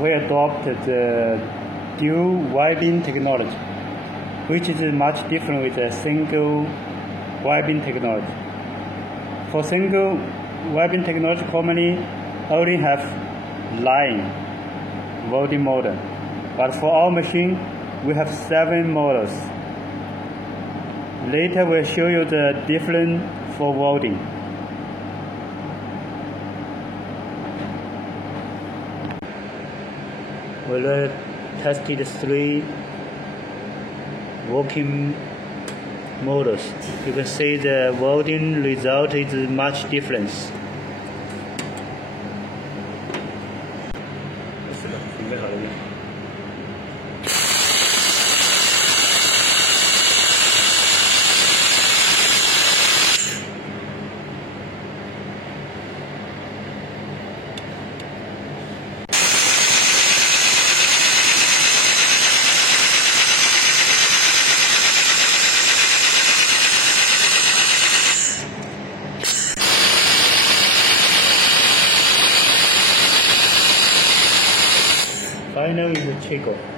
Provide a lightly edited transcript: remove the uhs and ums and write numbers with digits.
we adopted the dual wide-beam technology, which is much different with a single wide-beam technology. For single wide-beam technology, commonly only have line welding model, but for our machine, we have 7 models. Later, we'll show you the difference for welding. We tested 3 working models. You can see the welding result is much difference. Final is the Chico.